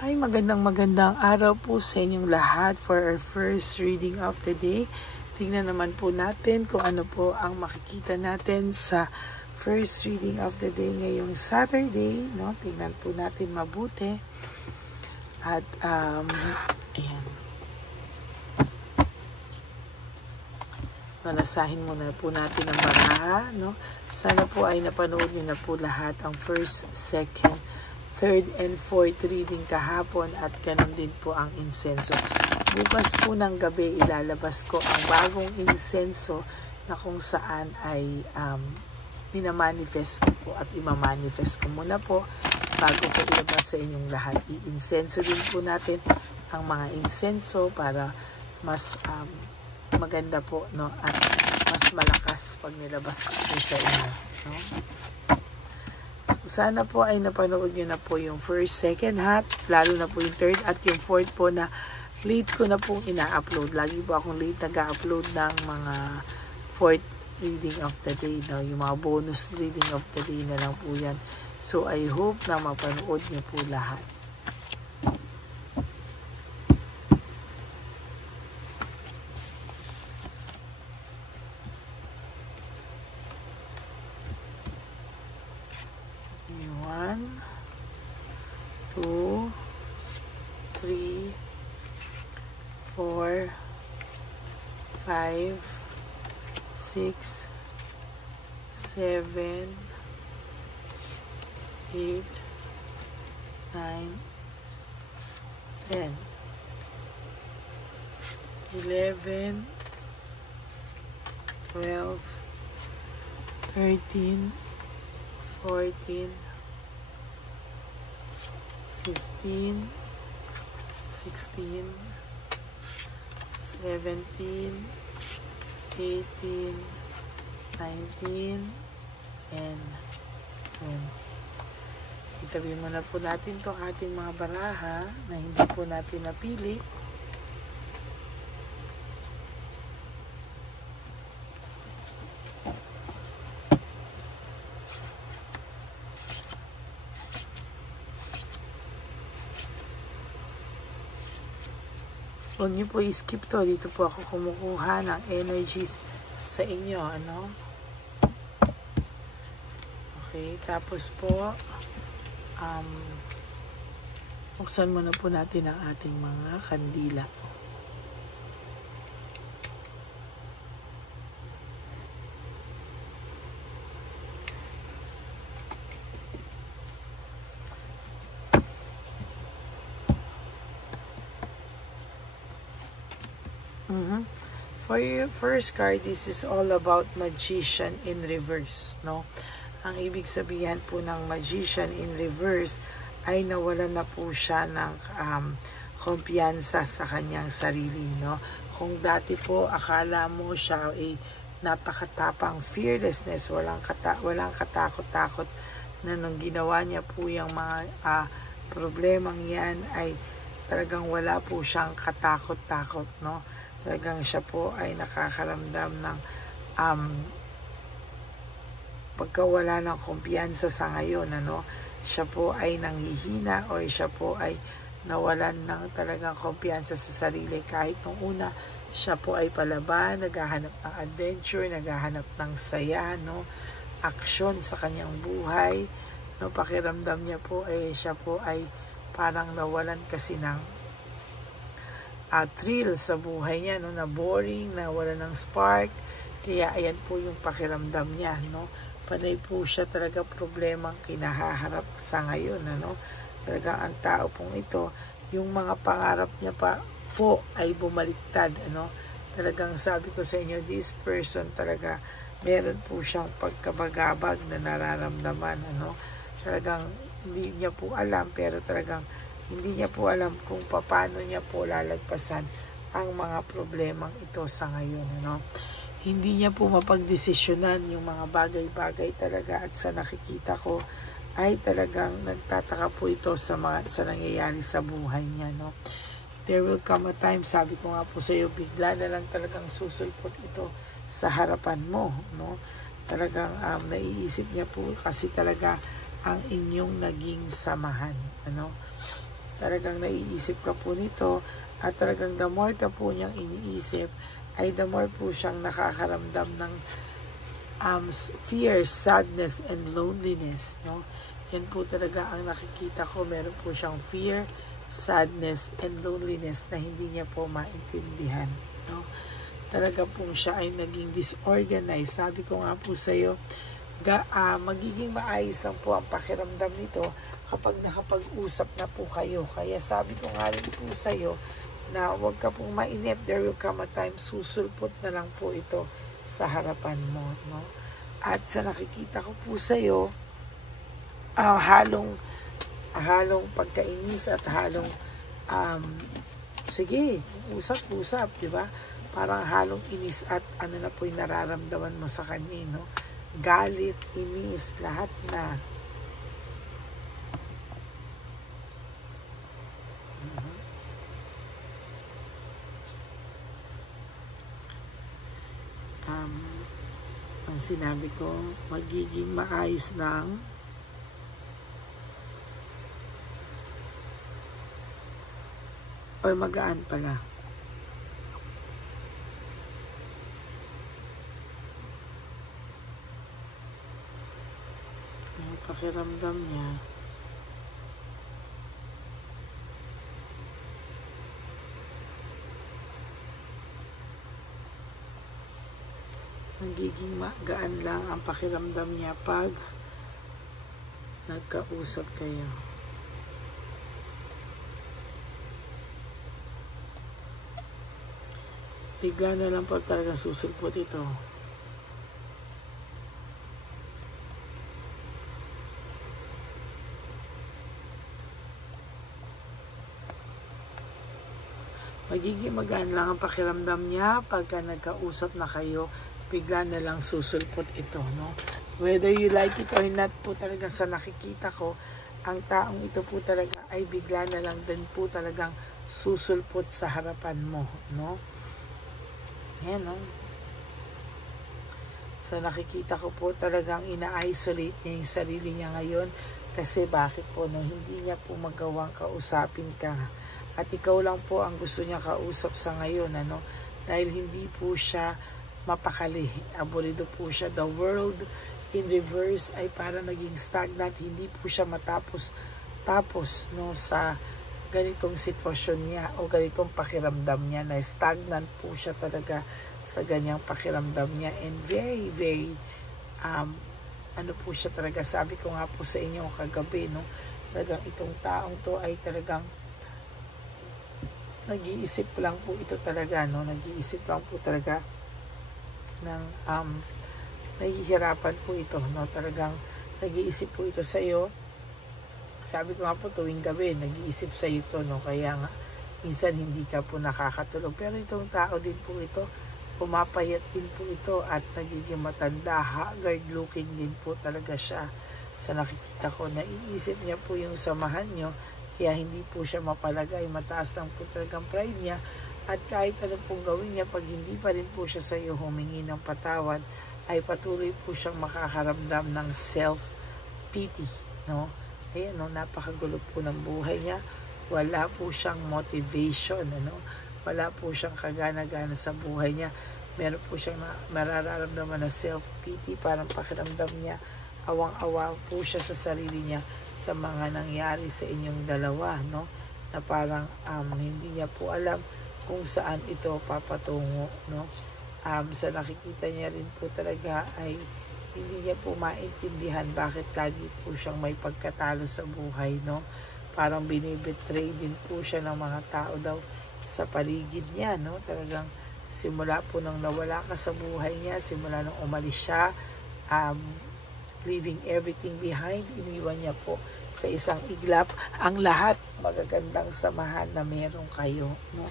Hi, magandang araw po sa inyong lahat for our first reading of the day. Tingnan naman po natin kung ano po ang makikita natin sa first reading of the day ngayong Saturday. No? Tingnan po natin mabuti. At, ayan. Manasahin muna po natin ang baraha. No? Sana po ay napanood niyo na po lahat ang first, second, third and fourth reading kahapon at ganun din po ang insenso. Bukas po ng gabi ilalabas ko ang bagong insenso na kung saan ay minamanifest ko po at imamanifest ko muna po bago ko ilabas sa inyong lahat. I-insenso din po natin ang mga insenso para mas maganda po, no, at mas malakas pag nilabas ko sa inyo, no? Sana po ay napanood nyo na po yung first, second hat, lalo na po yung third at yung fourth po na late ko na pong ina-upload. Lagi po akong late nag-upload ng mga fourth reading of the day. No? Yung mga bonus reading of the day na lang po yan. So I hope na mapanood nyo po lahat. Two, three, 4, 5, 6, 7, 8, 9, 10, 11, 12, 13, 14, 15, 16, 17, 18, 19, and 20. Itabi muna po natin itong ating mga baraha na hindi po natin napili. Huwag niyo po i-skip to. Dito po ako kumukuha ng energies sa inyo. Ano? Okay. Tapos po, buksan muna po natin ang ating mga kandila. For your first card, this is all about Magician in reverse, no? Ang ibig sabihin po ng Magician in reverse ay nawalan na po siya ng kumpiyansa sa kanyang sarili, no? Kung dati po akala mo siya ay napakatapang, fearlessness, walang katakot-takot na nung ginawa niya po yung mga problemang yan ay talagang wala po siyang katakot-takot, no? Talagang siya po ay nakakaramdam ng pagkawala ng kumpiyansa sa ngayon, ano? Siya po ay nanghihina o siya po ay nawalan ng talagang kumpiyansa sa sarili. Kahit nung una, siya po ay palaban, naghahanap ng adventure, naghahanap ng saya, no? Aksyon sa kanyang buhay, no? Pakiramdam niya po ay siya po ay parang nawalan kasi ng thrill sa buhay niya, no? Na boring, na wala ng spark. Kaya ayan po yung pakiramdam niya, no? Panay po siya talaga problemang kinahaharap sa ngayon, ano? Talagang ang tao pong ito, yung mga pangarap niya pa po ay bumaliktad, ano? Talagang sabi ko sa inyo, this person talaga meron po siyang pagkabagabag na nararamdaman, ano? Talagang hindi niya po alam, pero talagang hindi niya po alam kung paano niya po lalagpasan ang mga problemang ito sa ngayon, ano? Hindi niya po mapagdesisyonan yung mga bagay-bagay talaga, at sa nakikita ko ay talagang nagtataka po ito sa nangyayari sa buhay niya, no? There will come a time, sabi ko nga po sa iyo, bigla na lang talagang susulpot ito sa harapan mo, no? Talagang naiisip niya po kasi talaga ang inyong naging samahan, ano? talagang naiisip ka po nito, at talagang the more ka po niyang iniisip, ay the more po siyang nakakaramdam ng fear, sadness, and loneliness, no? Yan po talaga ang nakikita ko. Meron po siyang fear, sadness, and loneliness na hindi niya po maintindihan, no? Talaga po siya ay naging disorganized. Sabi ko nga po sa iyo, magiging maayos lang po ang pakiramdam nito kapag nakapag-usap na po kayo. Kaya sabi ko nga rin po sa iyo na huwag ka pong mainip. There will come a time, susulpot na lang po ito sa harapan mo, no? At sa nakikita ko po sa iyo, halong pagkainis at halong sige, usap, di ba? Parang halong inis at ano na po yung nararamdaman mo sa kanya, no? Galit, inis, lahat na. Ang sinabi ko, magiging maayos lang. Or magaan pala. Ang pakiramdam niya, magiging magaan lang ang pakiramdam niya pag nagkausap kayo. Bigla na lang po talagang susulpot ito. Magiging magaan lang ang pakiramdam niya pagka nagkausap na kayo. Bigla na lang susulpot ito, no? Whether you like it or not po talaga sa nakikita ko, ang taong ito po talaga ay bigla na lang din po talagang susulpot sa harapan mo, no? Yan, no? Sa nakikita ko po talagang ina-isolate niya yung sarili niya ngayon kasi bakit po, no? Hindi niya po magawang kausapin ka. At ikaw lang po ang gusto niya kausap sa ngayon, ano? Dahil hindi po siya mapakali. Abolido po siya. The world in reverse ay para naging stagnant. Hindi po siya matapos, no, sa ganitong sitwasyon niya o ganitong pakiramdam niya, na stagnant po siya talaga sa ganyang pakiramdam niya, and very, very ano po siya talaga. Sabi ko nga po sa inyo kagabi, no, talagang itong taong to ay talagang nag-iisip lang po ito talaga, no, nag-iisip lang po talaga ng nahihirapan po ito, no, talagang nag-iisip po ito sa iyo. Sabi ko nga po tuwing gabi nag-iisip sa iyo to, no, kaya nga minsan hindi ka po nakakatulog. Pero itong tao din po ito, pumapayat din po ito at nagiging matanda, haggard looking din po talaga siya. Sa nakikita ko, naiisip niya po yung samahan nyo, kaya hindi po siya mapalagay. Mataas lang po talagang pride niya, at kahit ano pong gawin niya, pag hindi pa rin po siya sa iyo humingi ng patawad, ay patuloy po siyang makakaramdam ng self-pity, no? Ayan, no, napakagulo po ng buhay niya. Wala po siyang motivation, ano? Wala po siyang kagana-gana sa buhay niya. Meron po siyang mararamdaman na self-pity, parang pakiramdam niya, awang-awa po siya sa sarili niya sa mga nangyari sa inyong dalawa, no? Na parang hindi niya po alam kung saan ito papatungo, no? Sa nakikita niya rin po talaga ay hindi niya po maintindihan bakit lagi po siyang may pagkatalo sa buhay, no? Parang binibetray din po siya ng mga tao daw sa paligid niya, no? Talagang simula po nang nawala ka sa buhay niya, simula nang umalis siya, leaving everything behind, iniwan niya po sa isang iglap ang lahat magagandang samahan na meron kayo, no?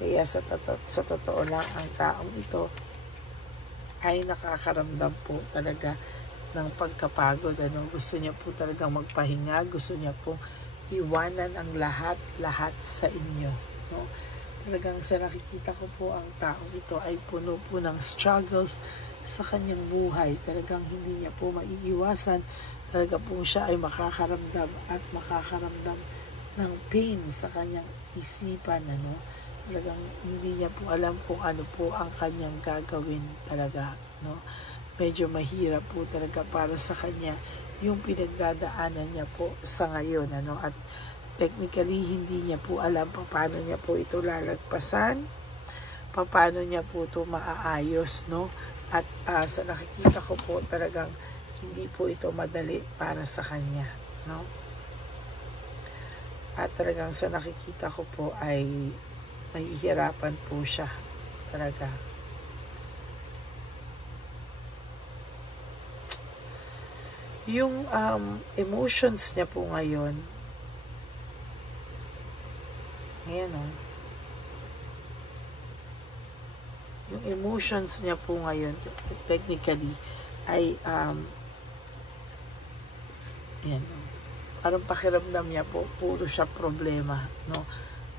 Kaya sa totoo lang, ang taong ito ay nakakaramdam po talaga ng pagkapagod, ano? Gusto niya po talagang magpahinga, gusto niya po iwanan ang lahat sa inyo, no? Talagang sa nakikita ko po, ang taong ito ay puno po ng struggles sa kanyang buhay. Talagang hindi niya po maiiwasan. Talaga po siya ay makakaramdam ng pain sa kanyang isipan, ano. Talagang hindi niya po alam kung ano po ang kanyang gagawin talaga, no. Medyo mahirap po talaga para sa kanya yung pinagdadaanan niya po sa ngayon, ano. At technically, hindi niya po alam paano niya po ito lalagpasan, paano niya po ito maaayos, no. At sa nakikita ko po talagang hindi po ito madali para sa kanya, no. At talagang sa nakikita ko po ay mahihirapan po siya talaga. Yung emotions niya po ngayon, ayan o, yung emotions niya po ngayon technically ay ayan o, parang pakiramdam niya po puro siya problema, no.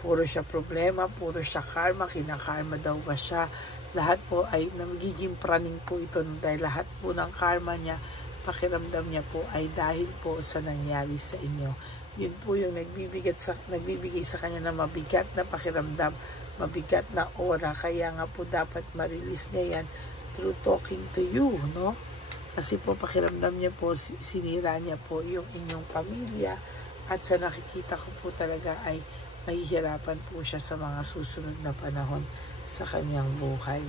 Puro siya problema, puro siya karma, kinakarma daw ba siya. Lahat po ay nagiging praning po ito dahil lahat po ng karma niya, pakiramdam niya po ay dahil po sa nangyari sa inyo. Yun po yung nagbibigay sa kanya na mabigat na pakiramdam, mabigat na aura. Kaya nga po dapat ma-release niya yan through talking to you, no? Kasi po pakiramdam niya po, sinira niya po yung inyong pamilya, at sa nakikita ko po talaga ay mahihirapan po siya sa mga susunod na panahon sa kanyang buhay.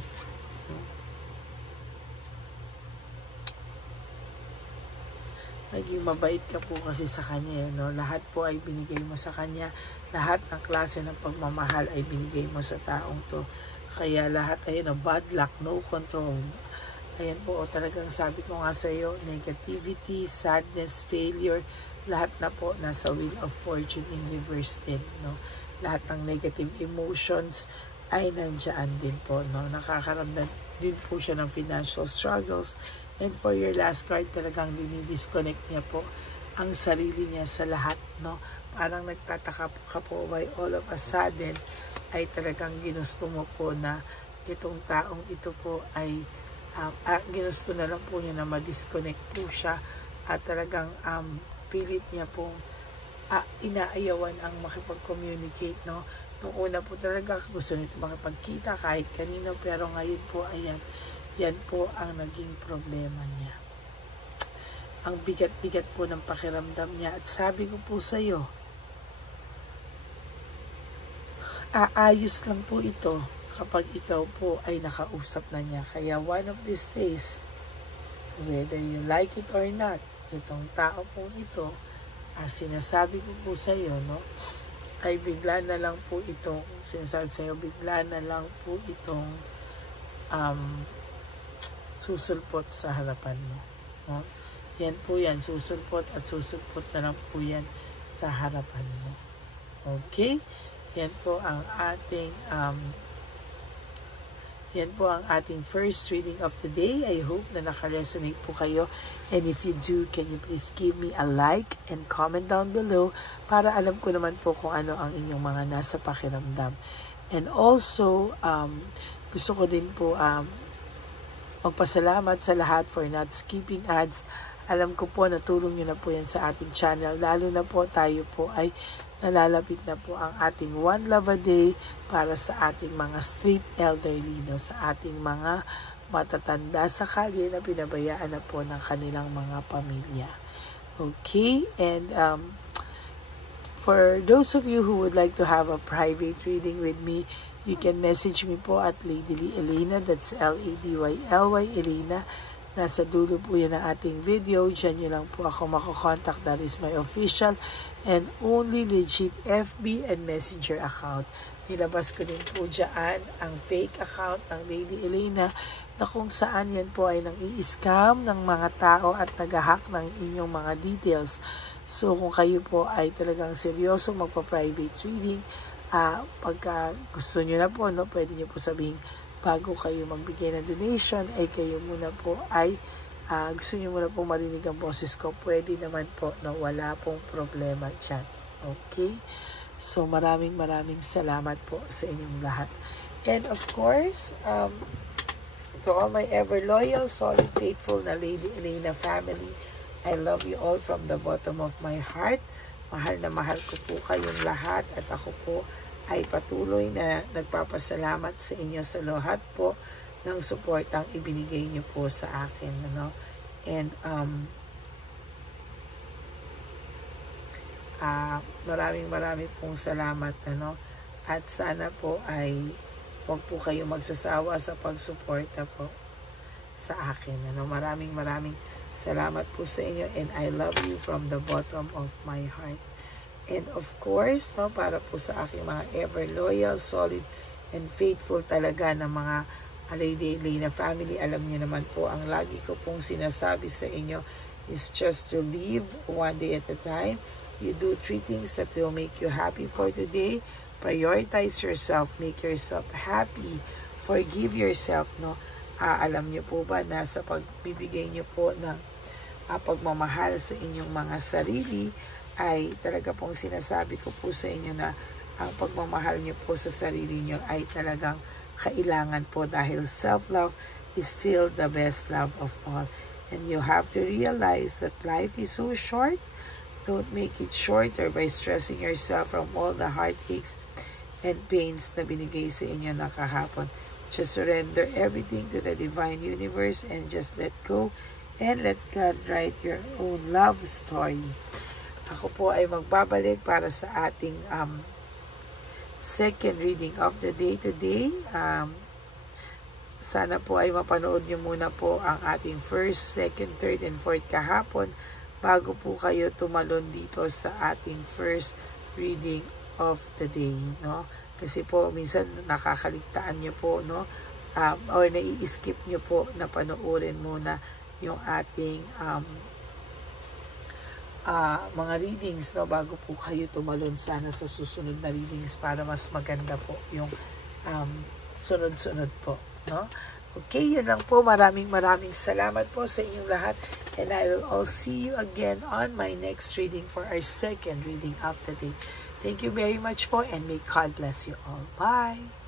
Naging mabait ka po kasi sa kanya, no? Lahat po ay binigay mo sa kanya, lahat ng klase ng pagmamahal ay binigay mo sa taong to. Kaya lahat ay bad luck, no control. Ayan po, talagang sabi ko nga sa iyo, negativity, sadness, failure, lahat na po nasa Wheel of Fortune in reverse din, no? Lahat ng negative emotions ay nandiyan din po, no? Nakakaramdam din po siya ng financial struggles. And for your last card, talagang dinidisconnect niya po ang sarili niya sa lahat, no? Parang nagtataka ka po why all of a sudden ay talagang ginusto mo po na itong taong ito po ay ginusto na lang po niya na ma-disconnect po siya, at talagang pilit niya pong inaayawan ang makipag-communicate, no? Noong una po talaga gusto nito makipagkita kahit kanino, pero ngayon po ayan, yan po ang naging problema niya. Ang bigat-bigat po ng pakiramdam niya, at sabi ko po sa iyo, aayos lang po ito kapag ikaw po ay nakausap na niya. Kaya one of these days, whether you like it or not, itong tao pong ito, sinasabi ko po sa iyo, no, ay bigla na lang po itong, sinasabi sa iyo, bigla na lang po itong susulpot sa harapan mo, no? Yan po yan, susulpot at susulpot na lang po yan sa harapan mo. Okay? Yan po ang ating first reading of the day. I hope na naka-resonate po kayo. And if you do, can you please give me a like and comment down below para alam ko naman po kung ano ang inyong mga nasa pakiramdam. And also, gusto ko din po magpasalamat sa lahat for not skipping ads. Alam ko po natulong nyo na po yan sa ating channel. Lalo na po tayo po ay nalalapit na po ang ating One Love a Day para sa ating mga street elderly, no? Sa ating mga matatanda sa kalye na pinabayaan na po ng kanilang mga pamilya. Okay? And for those of you who would like to have a private reading with me, you can message me po at Ladyly Elena. That's Ladyly Elena. Nasa dulo po yan ang ating video. Diyan nyo lang po ako makakontakt. That is my official and only legit FB and Messenger account. Nilabas ko din po dyan ang fake account ng Lady Elena na kung saan yan po ay nang i-scam ng mga tao at nag-hack ng inyong mga details. So kung kayo po ay talagang seryoso magpa-private reading, pagka gusto nyo na po, no, pwede nyo po sabihin, bago kayo magbigay ng donation, ay kayo muna po ay gusto nyo muna po marinig ang boses ko, pwede naman po, na wala pong problema dyan. Okay? So maraming salamat po sa inyong lahat. And of course, to all my ever loyal, solid, faithful na Lady Elena family, I love you all from the bottom of my heart. Mahal na mahal ko po kayong lahat at ako po ay patuloy na nagpapasalamat sa inyo sa lahat po ng suportang ibinigay niyo po sa akin, ano. And maraming pong salamat, ano. At sana po ay huwag po kayo magsasawa sa pagsuporta po sa akin, ano. Maraming salamat po sa inyo, and I love you from the bottom of my heart. And of course, no, para po sa aking mga ever loyal, solid, and faithful talaga na mga Lady Elena family, alam niyo naman po, ang lagi ko pong sinasabi sa inyo is just to live one day at a time. You do 3 things that will make you happy for today. Prioritize yourself, make yourself happy, forgive yourself, no. Alam niyo po ba na sa pagbibigay niyo po ng pagmamahal sa inyong mga sarili, ay talaga pong sinasabi ko po sa inyo na ang pagmamahal niyo po sa sarili niyo ay talagang kailangan po, dahil self-love is still the best love of all. And you have to realize that life is so short. Don't make it shorter by stressing yourself from all the heartaches and pains na binigay sa inyo na kahapon. Just surrender everything to the divine universe and just let go and let God write your own love story. Ako po ay magbabalik para sa ating second reading of the day today. Sana po ay mapanood nyo muna po ang ating first, second, third, and fourth kahapon bago po kayo tumalon dito sa ating first reading of the day, no? Kasi po minsan nakakaligtaan nyo po, no, or nai-skip nyo po na panoorin muna yung ating mga readings, no, bago po kayo tumalon sana sa susunod na readings para mas maganda po yung sunod-sunod po, no. Okay, yun lang po. Maraming salamat po sa inyong lahat, and I will all see you again on my next reading for our second reading of the day. Thank you very much po, and may God bless you all. Bye!